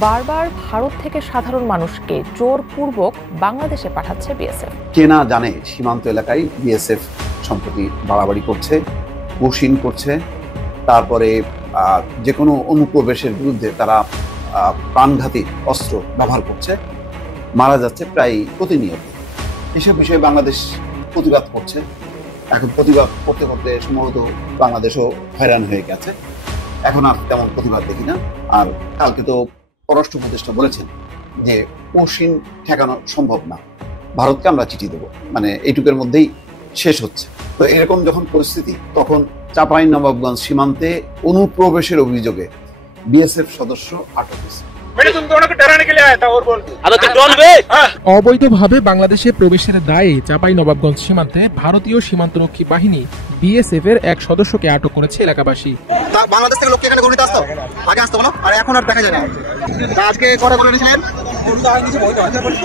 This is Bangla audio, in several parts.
বারবার ভারত থেকে সাধারণ মানুষকে জোরপূর্বক বাংলাদেশে পাঠাচ্ছে বিএসএফ। কে না জানে সীমান্ত এলাকায় বিএসএফ সম্প্রতি বাড়াবাড়ি করছে, পুশিং করছে, তারপরে যে কোনো অনুপ্রবেশের বিরুদ্ধে তারা প্রাণঘাতী অস্ত্র ব্যবহার করছে, মারা যাচ্ছে প্রায় প্রতিনিয়ত। এসব বিষয়ে বাংলাদেশ প্রতিবাদ করছে। এখন প্রতিবাদ করতে করতে সম্ভবত বাংলাদেশও হয়রান হয়ে গেছে। এখন আর তেমন প্রতিবাদ দেখি না। আর কালকে তো পররাষ্ট্র উপদেষ্টা বলেছেন যে পুশিং ঠেকানো সম্ভব না, ভারতকে আমরা চিঠি দেবো, মানে এইটুকের মধ্যেই শেষ হচ্ছে। তো এরকম যখন পরিস্থিতি, তখন চাঁপাইনবাবগঞ্জ সীমান্তে অনুপ্রবেশের অভিযোগে বিএসএফ সদস্য আটক হয়েছে। অবৈধভাবে বাংলাদেশে প্রবেশের দায়ে চাঁপাইনবাবগঞ্জ সীমান্তে ভারতীয় সীমান্তরক্ষী বাহিনী বিএসএফ এর এক সদস্যকে আটক করেছে এলাকাবাসী। বাংলাদেশ থেকে লোক এখানে ঘুরতে আসতো, আগে আসতো না, আর এখন আর দেখা যায় না। আজকে কটা করে নিয়েছিলেন?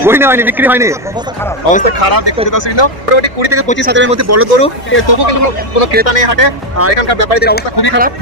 বই হয়নি, বিক্রি হয়নি, অবস্থা খারাপ দেখতে হচ্ছে না। মোটামুটি 20 থেকে 25 হাজারের মধ্যে বড় গরু, তবু কিন্তু কোনো ক্রেতা নেই হাটে, আর এখানকার ব্যাপারীদের অবস্থা খুবই খারাপ।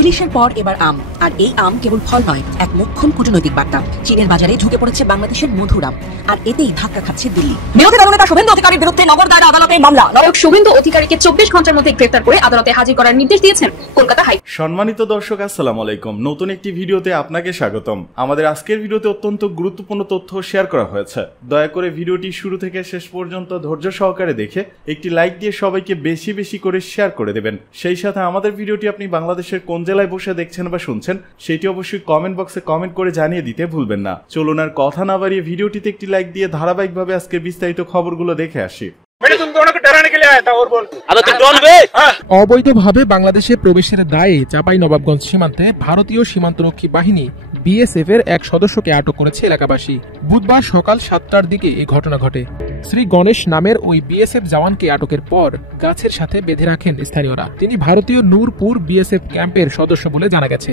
ইলিশের পর এবার আম, আর এই আম কেবল ফল নয়, এক মোক্ষম কূটনৈতিক বার্তা। চীনের বাজারে ঢুকে পড়েছে বাংলাদেশের মধুর আম, আর এতেই ধাক্কা খাচ্ছে দিল্লি। বিরোধী দলনেতা শুভেন্দু অধিকারীর বিরুদ্ধে নগর দায়রা আদালতে মামলা। নায়ক শুভেন্দু অধিকারীকে 24 ঘন্টার মধ্যে গ্রেফতার করে আদালতে হাজির করার নির্দেশ দিয়েছেন কলকাতা হাই। সম্মানিত দর্শক, আসসালামু আলাইকুম। নতুন একটি ভিডিওতে আপনাকে স্বাগতম। আমাদের আজকের ভিডিওতে অত্যন্ত গুরুত্বপূর্ণ তথ্য শেয়ার করা হয়েছে। দয়া করে ভিডিওটি শুরু থেকে শেষ পর্যন্ত ধৈর্য সহকারে দেখে একটি লাইক দিয়ে সবাইকে বেশি বেশি করে শেয়ার করে দেবেন। সেই সাথে আমাদের ভিডিওটি আপনি বাংলাদেশের কোন জেলায় বসে দেখছেন বা শুনছেন সেটি অবশ্যই কমেন্ট বক্সে কমেন্ট করে জানিয়ে দিতে ভুলবেন না। চলুন আর কথা না বাড়িয়ে ভিডিওটিতে একটি লাইক দিয়ে ধারাবাহিকভাবে আজকের বিস্তারিত খবরগুলো দেখে আসি। অবৈধভাবে বাংলাদেশে প্রবেশের দায়ে চাঁপাইনবাবগঞ্জ সীমান্তে ভারতীয় সীমান্তরক্ষী বাহিনী বিএসএফ এর এক সদস্যকে আটক করেছে এলাকাবাসী। বুধবার সকাল 7টার দিকে এই ঘটনা ঘটে। শ্রী গণেশ নামের ওই বিএসএফ জওয়ানকে আটকের পর গাছের সাথে বেঁধে রাখেন স্থানীয়রা। তিনি ভারতীয় নূরপুর বিএসএফ ক্যাম্পের সদস্য বলে জানা গেছে।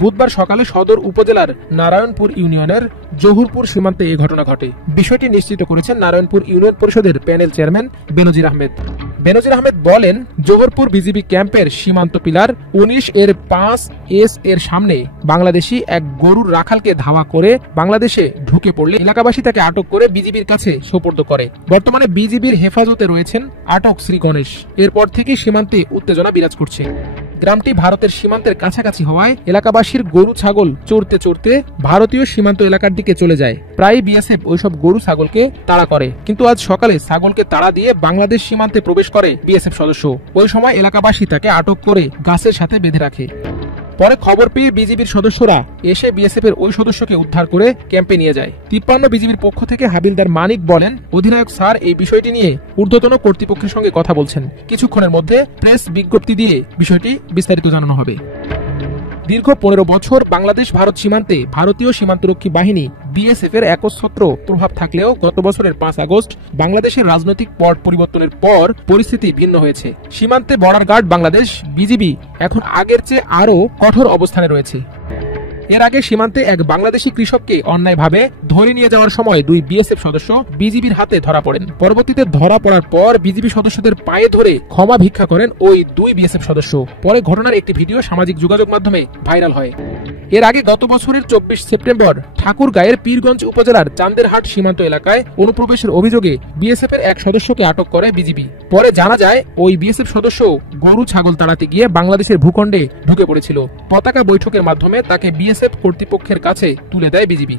বুধবার সকালে সদর উপজেলার নারায়ণপুর ইউনিয়নের জহুরপুর সীমান্তে এই ঘটনা ঘটে। বিষয়টি নিশ্চিত করেছেন নারায়ণপুর ইউনিয়ন পরিষদের প্যানেল চেয়ারম্যান বেনজির আহমেদ। বেনজির আহমেদ বলেন, জহুরপুর বিজিবি ক্যাম্পের সীমান্ত পিলার 19 এর 5S এর সামনে বাংলাদেশি এক গরুর রাখালকে ধাওয়া করে বাংলাদেশে ঢুকে পড়লে এলাকাবাসী তাকে আটক করে বিজিবির কাছে সোপর্দ করে। বর্তমানে বিজিবির হেফাজতে রয়েছেন আটক শ্রী গণেশ। এরপর থেকে সীমান্তে উত্তেজনা বিরাজ করছে। গ্রামটি ভারতের সীমান্তের কাছাকাছি হওয়ায় এলাকাবাসীর গরু ছাগল চড়তে চড়তে ভারতীয় সীমান্ত এলাকার দিকে চলে যায়। প্রায় বিএসএফ ওইসব গরু ছাগলকে তাড়া করে, কিন্তু আজ সকালে ছাগলকে তাড়া দিয়ে বাংলাদেশ সীমান্তে প্রবেশ করে বিএসএফ সদস্য। ওই সময় এলাকাবাসী তাকে আটক করে গাছের সাথে বেঁধে রাখে। পরে খবর পেয়ে বিজিবির সদস্যরা এসে বিএসএফ এর ওই সদস্যকে উদ্ধার করে ক্যাম্পে নিয়ে যায়। 53 বিজিবির পক্ষ থেকে হাবিলদার মানিক বলেন, অধিনায়ক স্যার এই বিষয়টি নিয়ে ঊর্ধ্বতন কর্তৃপক্ষের সঙ্গে কথা বলছেন। কিছুক্ষণের মধ্যে প্রেস বিজ্ঞপ্তি দিয়ে বিষয়টি বিস্তারিত জানানো হবে। দীর্ঘ 15 বছর বাংলাদেশ ভারত সীমান্তে ভারতীয় সীমান্তরক্ষী বাহিনী বিএসএফ এর একচ্ছত্র প্রভাব থাকলেও গত বছরের 5 আগস্ট বাংলাদেশের রাজনৈতিক পট পরিবর্তনের পর পরিস্থিতি ভিন্ন হয়েছে। সীমান্তে বর্ডার গার্ড বাংলাদেশ বিজিবি এখন আগের চেয়ে আরও কঠোর অবস্থানে রয়েছে। এর আগে সীমান্তে এক বাংলাদেশি কৃষককে অন্যায়ভাবে ধরে নিয়ে যাওয়ার সময় 2 বিএসএফ সদস্য বিজিবির হাতে ধরা পড়েন। পরবর্তীতে ধরা পড়ার পর বিজিবি সদস্যদের পায়ে ধরে ক্ষমা ভিক্ষা করেন ওই 2 বিএসএফ সদস্য। পরে ঘটনার একটি ভিডিও সামাজিক যোগাযোগ মাধ্যমে ভাইরাল হয়। এর আগে গত বছরের 24 সেপ্টেম্বর ঠাকুরগাঁয়ের পীরগঞ্জ উপজেলার চান্দেরহাট সীমান্ত এলাকায় অনুপ্রবেশের অভিযোগে বিএসএফ এর এক সদস্যকে আটক করে বিজিবি। পরে জানা যায় ওই বিএসএফ সদস্য গরু ছাগল তাড়াতে গিয়ে বাংলাদেশের ভূখণ্ডে ঢুকে পড়েছিল। পতাকা বৈঠকের মাধ্যমে তাকে বিএসএফ কর্তৃপক্ষের কাছে তুলে দেয় বিজিবি।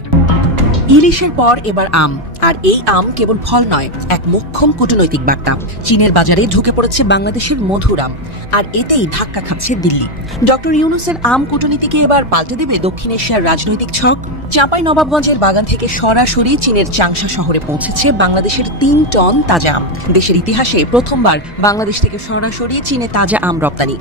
ইলিশের পর এবার আম, আর এই আম কেবল ফল নয়, এক মোক্ষম কূটনৈতিক বার্তা। চীনের বাজারে ঢুকে পড়েছে বাংলাদেশের মধুর আম, আর এতেই ধাক্কা খাচ্ছে দিল্লি। ডক্টর ইউনূসের আম কূটনীতিকে এবার পাল্টে দেবে দক্ষিণ এশিয়ার রাজনৈতিক ছক। চাঁপাইনবাবগঞ্জের বাগান থেকে সরাসরি চীনের চাংশা শহরে পৌঁছেছে বাংলাদেশের 3 টন তাজা আম। দেশের ইতিহাসে প্রথমবার বাংলাদেশ থেকে সরাসরি চীনে তাজা আম রপ্তানি।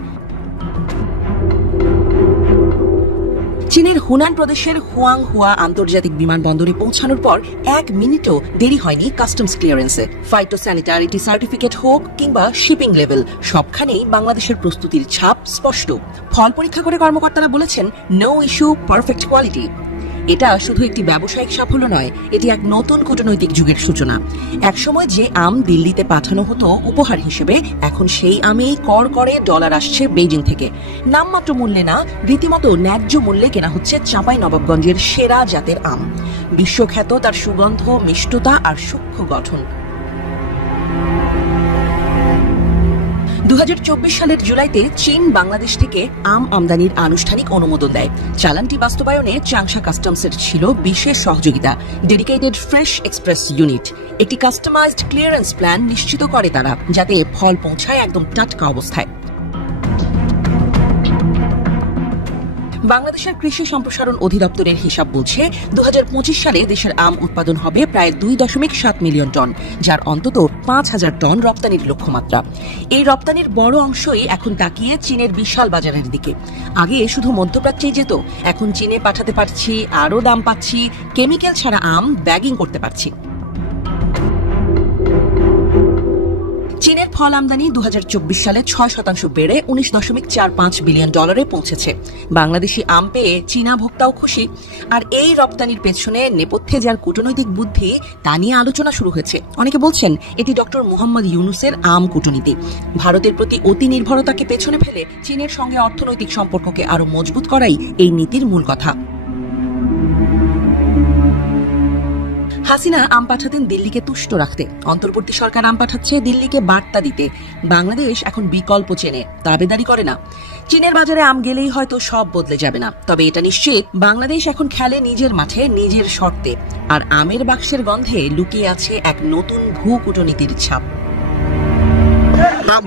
চীনের হুনান প্রদেশের হুয়াংহুয়া আন্তর্জাতিক বিমানবন্দরে পৌঁছানোর পর 1 মিনিটও দেরি হয়নি কাস্টমস ক্লিয়ারেন্সে। ফাইটোস্যানিটারিটি সার্টিফিকেট হোক কিংবা শিপিং লেভেল, সবখানেই বাংলাদেশের প্রস্তুতির ছাপ স্পষ্ট। ফল পরীক্ষা করে কর্মকর্তারা বলেছেন, নো ইস্যু, পারফেক্ট কোয়ালিটি। এটা শুধু একটি ব্যবসায়িক সাফল্য নয়, এটি এক নতুন কূটনৈতিক যুগের সূচনা। একসময় যে আম দিল্লিতে পাঠানো হতো উপহার হিসেবে, এখন সেই আমেই কর করে ডলার আসছে বেইজিং থেকে। নামমাত্র মূল্যে না, রীতিমতো ন্যায্য মূল্যে কেনা হচ্ছে চাঁপাইনবাবগঞ্জের সেরা জাতের আম। বিশ্বখ্যাত তার সুগন্ধ, মিষ্টতা আর সূক্ষ্ম গঠন। 2024 সালের জুলাইতে চীন বাংলাদেশ থেকে আম আমদানির আনুষ্ঠানিক অনুমোদন দেয়। চালানটি বাস্তবায়নে চাংশা কাস্টমসের ছিল বিশেষ সহযোগিতা। ডেডিকেটেড ফ্রেশ এক্সপ্রেস ইউনিট একটি কাস্টমাইজড ক্লিয়ারেন্স প্ল্যান নিশ্চিত করে তারা, যাতে ফল পৌঁছায় একদম টাটকা অবস্থায়। বাংলাদেশের কৃষি সম্প্রসারণ অধিদপ্তরের হিসাব বলছে 2025 সালে দেশের আম উৎপাদন হবে প্রায় 2.7 মিলিয়ন টন, যার অন্তত 5,000 টন রপ্তানির লক্ষ্যমাত্রা। এই রপ্তানির বড় অংশই এখন তাকিয়ে চীনের বিশাল বাজারের দিকে। আগে শুধু মধ্যপ্রাচ্যেই যেত, এখন চীনে পাঠাতে পারছি, আরও দাম পাচ্ছি, কেমিক্যাল ছাড়া আম ব্যাগিং করতে পারছি। চীনের ফল আমদানি 2024 সালে 6% বেড়ে 19.45 বিলিয়ন ডলারে পৌঁছেছে। বাংলাদেশি আম পেয়ে চীনা ভোক্তাও খুশি। আর এই রপ্তানির পেছনে নেপথ্যে যার কূটনৈতিক বুদ্ধি, তা নিয়ে আলোচনা শুরু হয়েছে। অনেকে বলছেন এটি ডক্টর মোহাম্মদ ইউনূসের আম কূটনীতি। ভারতের প্রতি অতি নির্ভরতাকে পেছনে ফেলে চীনের সঙ্গে অর্থনৈতিক সম্পর্ককে আরো মজবুত করাই এই নীতির মূল কথা। হাসিনা আম পাঠাতেন দিল্লিকে তুষ্ট রাখতে, অন্তর্বর্তী সরকার আম পাঠাচ্ছে দিল্লিকে বার্তা দিতে। বাংলাদেশ এখন বিকল্প চেনে, দাবেদারি করে না। চীনের বাজারে আম গেলেই হয়তো সব বদলে যাবে না, তবে এটা নিশ্চিত বাংলাদেশ এখন খেলে নিজের মাঠে, নিজের শর্তে। আর আমের বাক্সের গন্ধে লুকিয়ে আছে এক নতুন ভূ কূটনীতির ছাপ।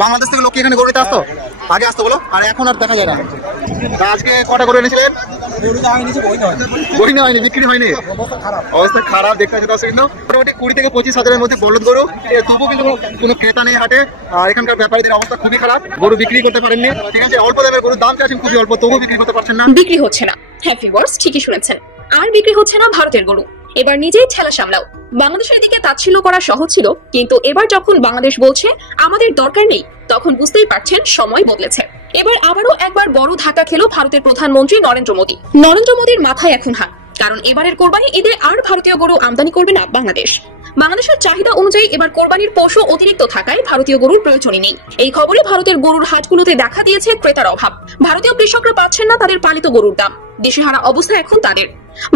বাংলাদেশ থেকে লোক কি এখানে গরু নিতে আসতো? আগে আসতো বলো, আর এখন আর দেখা যায় না। আজকে কটা গরু এনেছিলেন? বই হয়নি, বিক্রি হয়নি, অবস্থা খারাপ দেখতে পাচ্ছি। কিন্তু মোটামুটি 20 থেকে 25 হাজারের মধ্যে বলদ গরু, তবু কিন্তু কোনো ক্রেতা নেই হাটে। আর এখানকার ব্যাপারীদের অবস্থা খুবই খারাপ, গরু বিক্রি করতে পারেননি। ঠিক আছে, অল্প দামের গরুর দাম চাচ্ছেন খুবই অল্প, তবু বিক্রি করতে পারছেন না। বিক্রি হচ্ছে না। হ্যাঁ ভিউয়ার্স, ঠিকই শুনেছেন, আর বিক্রি হচ্ছে না ভারতের গরু। এবার নিজেই ঠেলা সামলাও। বাংলাদেশের দিকে তাচ্ছিল্য করা সহজ ছিল, কিন্তু এবার যখন বাংলাদেশ বলছে আমাদের দরকার নেই, তখন বুঝতেই পারছেন সময় বদলেছে। এবার আবারও একবার বড় ধাক্কা খেলো ভারতের প্রধানমন্ত্রী নরেন্দ্র মোদী। নরেন্দ্র মোদীর মাথায় এখন হাত, কারণ এবারের কোরবানি ঈদে আর ভারতীয় গরু আমদানি করবে না বাংলাদেশ। বাংলাদেশের চাহিদা অনুযায়ী এবার কোরবানির পশু অতিরিক্ত থাকায় ভারতীয় গরুর প্রয়োজনই নেই। এই খবরে ভারতের গরুর হাটগুলোতে দেখা দিয়েছে ক্রেতার অভাব। ভারতীয় কৃষকরা পাচ্ছেন না তাদের পালিত গরুর দাম। দিশেহারা অবস্থা এখন তাদের।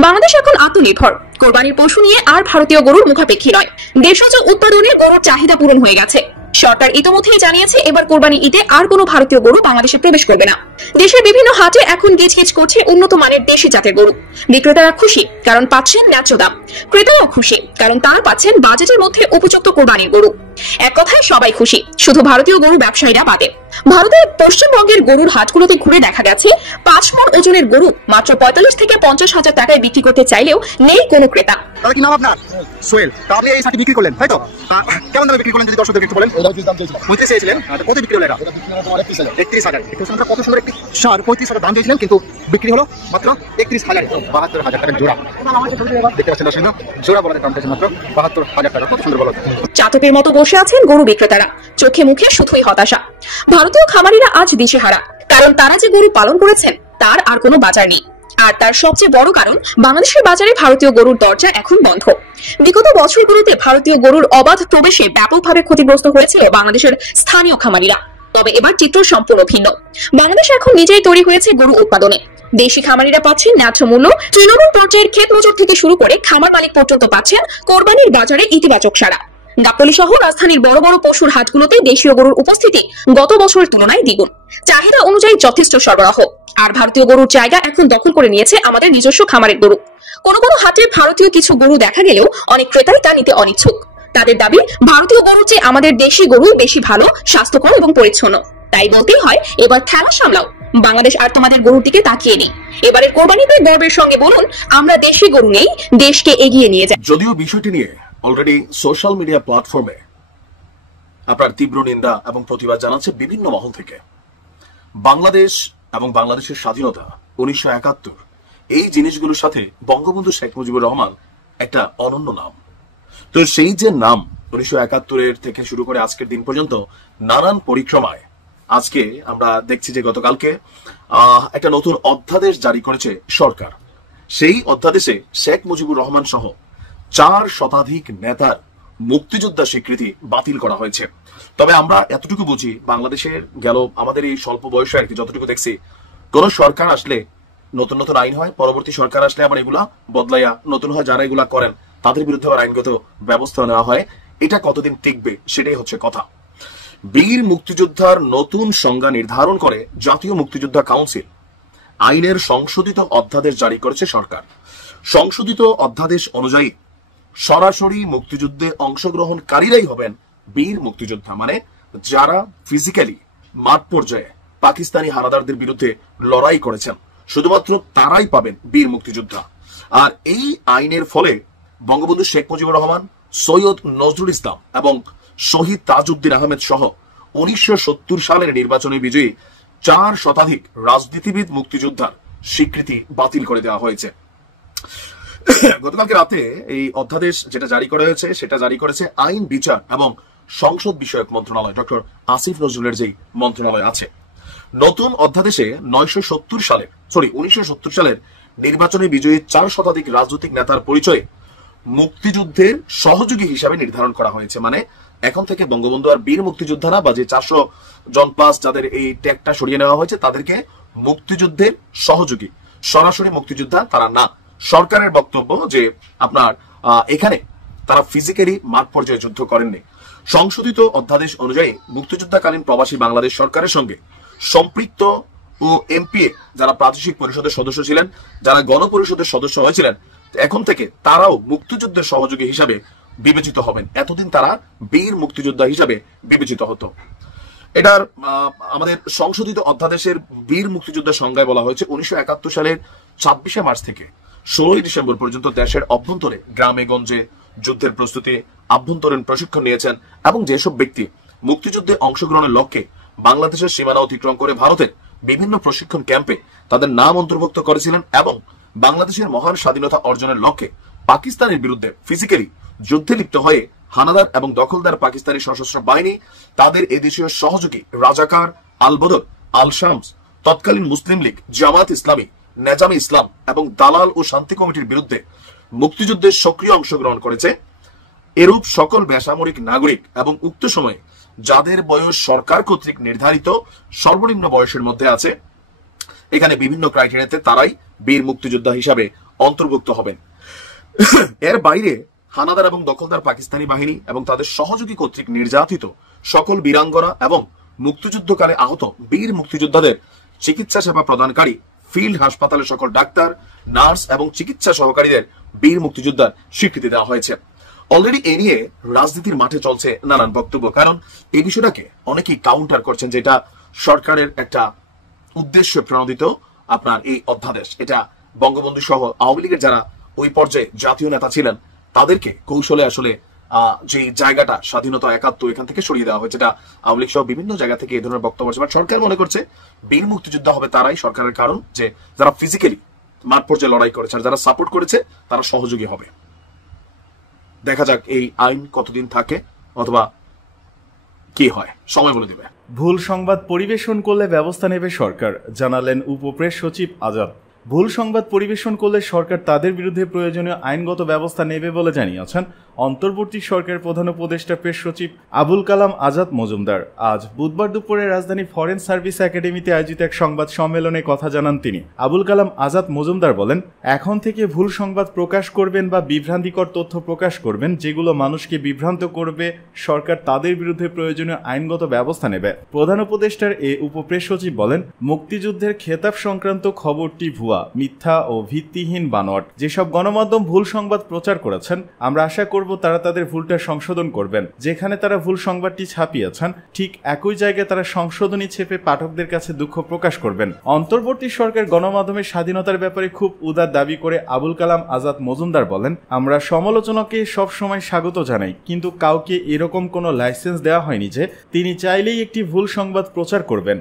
বাংলাদেশ এখন আত্মনির্ভর, কোরবানির পশু নিয়ে আর ভারতীয় গরুর মুখাপেক্ষী নয়। দেশজ উৎপাদনে গরুর চাহিদা পূরণ হয়ে গেছে। সরকার ইতিমধ্যেই জানিয়েছে এবার কোরবানি ঈদে আর কোনো ভারতীয় গরু বাংলাদেশে প্রবেশ করবে না। দেশের বিভিন্ন হাটে এখন গিজগিজ করছে উন্নত মানের দেশি জাতের গরু। বিক্রেতারা খুশি, কারণ পাচ্ছেন ন্যায্য দাম। ক্রেতারাও খুশি, কারণ তারা পাচ্ছেন বাজেটের মধ্যে উপযুক্ত কোরবানির গরু। এক কথায় সবাই খুশি, শুধু ভারতীয় গরু ব্যবসায়ীরা বাদে। ভারতের পশ্চিমবঙ্গের গরুর হাটগুলোতে ঘুরে দেখা গেছে 5 মণ ওজনের গরু মাত্র 45 থেকে 50 হাজার টাকায় বিক্রি করতে চাইলেও নেই কোনো ক্রেতা। তাহলে কি নাম আপনার? সোহেল। তা আপনি এই শাড়ি বিক্রি করলেন, তাই তো? কেমন দামে বিক্রি করলেন যদি দর্শকদের একটু বলেন? 35 চেয়েছিলেন, কত বিক্রি হলো এটা? 31,000। কত সুন্দর একটি শাড়ি, 35,000 দাম দিয়েছিলেন, কিন্তু বিক্রি হলো মাত্র 31,000। 72,000 টাকা জোড়া। দেখতে পাচ্ছেন দর্শক, জোড়া বলতে দাম পেয়েছে মাত্র 72,000 টাকা। কত সুন্দর বলো। চাতকের মতো বসে আছেন গরু বিক্রেতারা, চোখে মুখে শুধুই হতাশা। ভারতীয় খামারিরা আজ দিশেহারা, কারণ তারা যে গরু পালন করেছেন তার আর কোনো বাজার নেই। আর তার সবচেয়ে বড় কারণ, বাংলাদেশের বাজারে ভারতীয় গরুর দরজা এখন বন্ধ। বিগত বছরগুলোতে ভারতীয় গরুর অবাধ প্রবেশে ব্যাপকভাবে ক্ষতিগ্রস্ত হয়েছিল বাংলাদেশের স্থানীয় খামারিরা। তবে এবার চিত্র সম্পূর্ণ ভিন্ন। বাংলাদেশ এখন নিজেই তৈরি হয়েছে গরু উৎপাদনে। দেশি খামারিরা পাচ্ছেন ন্যায্য মূল্য। তৃণমূল পর্যায়ের ক্ষেত মজুর থেকে শুরু করে খামার মালিক পর্যন্ত পাচ্ছেন কোরবানির বাজারে ইতিবাচক সাড়া। গাবতলী সহ রাজধানীর বড় বড় পশুর হাটগুলোতে দেশীয় গরুর উপস্থিতি গত বছরের তুলনায় দ্বিগুণ। চাহিদা অনুযায়ী যথেষ্ট সরবরাহ। আর ভারতীয় গরুর জায়গা এখন দখল করে নিয়েছে আমাদের নিজস্ব খামারের গরু। কোনো কোনো হাটে ভারতীয় কিছু গরু দেখা গেলেও অনেক ক্রেতাই তা নিতে অনিচ্ছুক। তাদের দাবি, ভারতীয় গরুর চেয়ে আমাদের দেশি গরুই বেশি ভালো, স্বাস্থ্যকর এবং পরিচ্ছন্ন। তাই বলতেই হয়, এবার খেলা সামলাও। বাংলাদেশ আর তোমাদের গরুর দিকে তাকিয়ে নেই। এবারের কোরবানিতে গর্বের সঙ্গে বলুন, আমরা দেশি গরু নেই, দেশকে এগিয়ে নিয়ে যাই। যদিও বিষয়টি নিয়ে অলরেডি সোশ্যাল মিডিয়া প্ল্যাটফর্মে আপনার তীব্র নিন্দা এবং প্রতিবাদ জানাচ্ছে বিভিন্ন মহল থেকে। বাংলাদেশ এবং বাংলাদেশের স্বাধীনতা 1971, এই জিনিসগুলোর সাথে বঙ্গবন্ধু শেখ মুজিবুর রহমান একটা অনন্য নাম। তো সেই যে নাম 1971 থেকে শুরু করে আজকের দিন পর্যন্ত নানান পরিক্রমায় আজকে আমরা দেখছি যে গতকালকে একটা নতুন অধ্যাদেশ জারি করেছে সরকার। সেই অধ্যাদেশে শেখ মুজিবুর রহমান সহ 4 শতাধিক নেতার মুক্তিযোদ্ধা স্বীকৃতি বাতিল করা হয়েছে। তবে আমরা এতটুকু বুঝি, বাংলাদেশের গেল আমাদের এই স্বল্প বয়সে আর কি যতটুকু দেখছি, কোন সরকার আসলে নতুন নতুন আইন হয়, পরবর্তী সরকার আসলে আবার এগুলা বদলাইয়া নতুন হয়, যারা এগুলা করেন তাদের বিরুদ্ধে আবার আইনগত ব্যবস্থা নেওয়া হয়। এটা কতদিন টিকবে সেটাই হচ্ছে কথা। বীর মুক্তিযোদ্ধার নতুন সংজ্ঞা নির্ধারণ করে জাতীয় মুক্তিযোদ্ধা কাউন্সিল। আইনের সংশোধিত অধ্যাদেশ জারি করেছে সরকার। সংশোধিত অধ্যাদেশ অনুযায়ী সরাসরি মুক্তিযুদ্ধে অংশগ্রহণকারীরাই হবেন বীর মুক্তিযোদ্ধা, মানে যারা ফিজিক্যালি মাঠ পর্যায়ে পাকিস্তানি হানাদারদের বিরুদ্ধে লড়াই করেছেন, শুধুমাত্র তারাই পাবেন বীর মুক্তিযোদ্ধা। আর এই আইনের ফলে বঙ্গবন্ধু শেখ মুজিবুর রহমান, সৈয়দ নজরুল ইসলাম এবং শহীদ তাজউদ্দিন আহমেদ সহ 1970 সালের নির্বাচনে বিজয়ী 4 শতাধিক রাজনীতিবিদ মুক্তিযোদ্ধার স্বীকৃতি বাতিল করে দেওয়া হয়েছে। গতকালকে রাতে এই অধ্যাদেশ যেটা জারি করা হয়েছে সেটা জারি করেছে আইন, বিচার এবং সংসদ বিষয়ক মন্ত্রণালয়, ডক্টর আসিফ নজরুলের যেই মন্ত্রণালয় আছে। নতুন অধ্যাদেশে 1970 সালের নির্বাচনে বিজয়ী 4 শতাধিক রাজনৈতিক নেতার পরিচয়ে মুক্তিযুদ্ধের সহযোগী হিসাবে নির্ধারণ করা হয়েছে। মানে এখন থেকে বঙ্গবন্ধু আর বীর মুক্তিযোদ্ধা না, বা যে 400 জন প্লাস যাদের এই ট্যাগটা সরিয়ে নেওয়া হয়েছে তাদেরকে মুক্তিযুদ্ধের সহযোগী, সরাসরি মুক্তিযোদ্ধা তারা না। সরকারের বক্তব্য যে আপনার এখানে তারা ফিজিক্যালি মাঠ পর্যায়ে যুদ্ধ করেননি। সংশোধিত অধ্যাদেশ অনুযায়ী মুক্তিযুদ্ধকালীন প্রবাসী বাংলাদেশ সরকারের সঙ্গে সম্পৃক্ত ও এমপিএ যারা প্রাদেশিক পরিষদের সদস্য ছিলেন, যারা গণপরিষদের সদস্য হয়েছিলেন, এখন থেকে তারাও মুক্তিযুদ্ধের সহযোগী হিসাবে বিবেচিত হবেন। এতদিন তারা বীর মুক্তিযোদ্ধা হিসাবে বিবেচিত হতো। এটার আমাদের সংশোধিত অধ্যাদেশের বীর মুক্তিযোদ্ধা সংজ্ঞায় বলা হয়েছে 1971 সালের 26 মার্চ থেকে 16 ডিসেম্বর পর্যন্ত দেশের অভ্যন্তরে গ্রামে গঞ্জে যুদ্ধের প্রস্তুতি, আভ্যন্তরীণ প্রশিক্ষণ নিয়েছেন এবং যেসব ব্যক্তি মুক্তিযুদ্ধে অংশগ্রহণের লক্ষ্যে বাংলাদেশের সীমানা অতিক্রম করে ভারতের বিভিন্ন প্রশিক্ষণ ক্যাম্পে তাদের নাম অন্তর্ভুক্ত করেছিলেন এবং বাংলাদেশের মহান স্বাধীনতা অর্জনের লক্ষ্যে পাকিস্তানের বিরুদ্ধে ফিজিক্যালি যুদ্ধে লিপ্ত হয়ে হানাদার এবং দখলদার পাকিস্তানি সশস্ত্র বাহিনী, তাদের এদেশীয় সহযোগী রাজাকার, আল বদর, আল শামস, তৎকালীন মুসলিম লীগ, জামাত ইসলামী, নেজামে ইসলাম এবং দালাল ও শান্তি কমিটির বিরুদ্ধে মুক্তিযুদ্ধে সক্রিয় অংশগ্রহণ করেছে। এরূপ সকল বেসামরিক নাগরিক এবং উক্ত সময়ে যাদের বয়স সরকার কর্তৃক নির্ধারিত সর্বনিম্ন বয়সের মধ্যে আছে, এখানে বিভিন্ন ক্রাইটেরিয়াতে তারাই বীর মুক্তিযোদ্ধা হিসাবে অন্তর্ভুক্ত হবেন। এর বাইরে হানাদার এবং দখলদার পাকিস্তানি বাহিনী এবং তাদের সহযোগী কর্তৃক নির্যাতিত সকল বীরাঙ্গনা এবং মুক্তিযুদ্ধকালে আহত বীর মুক্তিযোদ্ধাদের চিকিৎসা সেবা প্রদানকারী ফিল্ড হাসপাতালের সকল ডাক্তার, নার্স এবং চিকিৎসা সহকারীদের বীর মুক্তিযোদ্ধার স্বীকৃতি দেওয়া হয়েছে। অলরেডি এ নিয়ে রাজনীতির মাঠে চলছে নানান বক্তব্য, কারণ এই বিষয়টাকে অনেকেই কাউন্টার করছেন, যেটা সরকারের একটা উদ্দেশ্য প্রণোদিত আপনার এই অধ্যাদেশ। এটা বঙ্গবন্ধু সহ আওয়ামী লীগের যারা ওই পর্যায়ে জাতীয় নেতা ছিলেন তাদেরকে কৌশলে আসলে যে জায়গাটা স্বাধীনতা 71 এখান থেকে সরিয়ে দেওয়া হয়েছে। এটা আওয়ামী লীগ সহ বিভিন্ন জায়গা থেকে এই ধরনের বক্তব্য আছে। সরকার মনে করছে বীর মুক্তিযোদ্ধা হবে তারাই সরকারের, কারণ যে যারা ফিজিক্যালি মাঠ পর্যায়ে লড়াই করেছে আর যারা সাপোর্ট করেছে তারা সহযোগী হবে। দেখা যাক এই আইন কতদিন থাকে অথবা কি হয়, সময় বলে দেবে। ভুল সংবাদ পরিবেশন করলে ব্যবস্থা নেবে সরকার, জানালেন উপপ্রেস সচিব আজাদ। ভুল সংবাদ পরিবেশন করলে সরকার তাদের বিরুদ্ধে প্রয়োজনীয় আইনগত ব্যবস্থা নেবে বলে জানিয়েছেন অন্তর্বর্তী সরকারের প্রধান উপদেষ্টা প্রেস সচিব আবুল কালাম আজাদ মজুমদার। আজ বুধবার দুপুরে রাজধানী ফরেন সার্ভিস একাডেমিতে আয়োজিত এক সংবাদ সম্মেলনে কথা জানান তিনি। আবুল কালাম আজাদ মজুমদার বলেন, এখন থেকে ভুল সংবাদ প্রকাশ করবেন বা বিভ্রান্তিকর তথ্য প্রকাশ করবেন যেগুলো মানুষকে বিভ্রান্ত করবে, সরকার তাদের বিরুদ্ধে প্রয়োজনীয় আইনগত ব্যবস্থা নেবে। প্রধান উপদেষ্টার এ উপপ্রেস সচিব বলেন, মুক্তিযুদ্ধের খেতাব সংক্রান্ত খবরটি ভুয়া, মিথ্যা ও ভিত্তিহীন বানোয়াট। যেসব গণমাধ্যম ভুল সংবাদ প্রচার করেছেন আমরা আশা করব তারা তাদের ভুলটা সংশোধন করবেন। যেখানে তারা ভুল সংবাদটি ছাপিয়েছেন ঠিক একই জায়গায় তারা সংশোধনী ছেপে পাঠকদের কাছে দুঃখ প্রকাশ করবেন। অন্তর্বর্তী সরকার গণমাধ্যমের স্বাধীনতার ব্যাপারে খুব উদার দাবি করে আবুল কালাম আজাদ মজুমদার বলেন, আমরা সমালোচনাকে সবসময় স্বাগত জানাই, কিন্তু কাউকে এরকম কোনো লাইসেন্স দেওয়া হয়নি যে তিনি চাইলেই একটি ভুল সংবাদ প্রচার করবেন।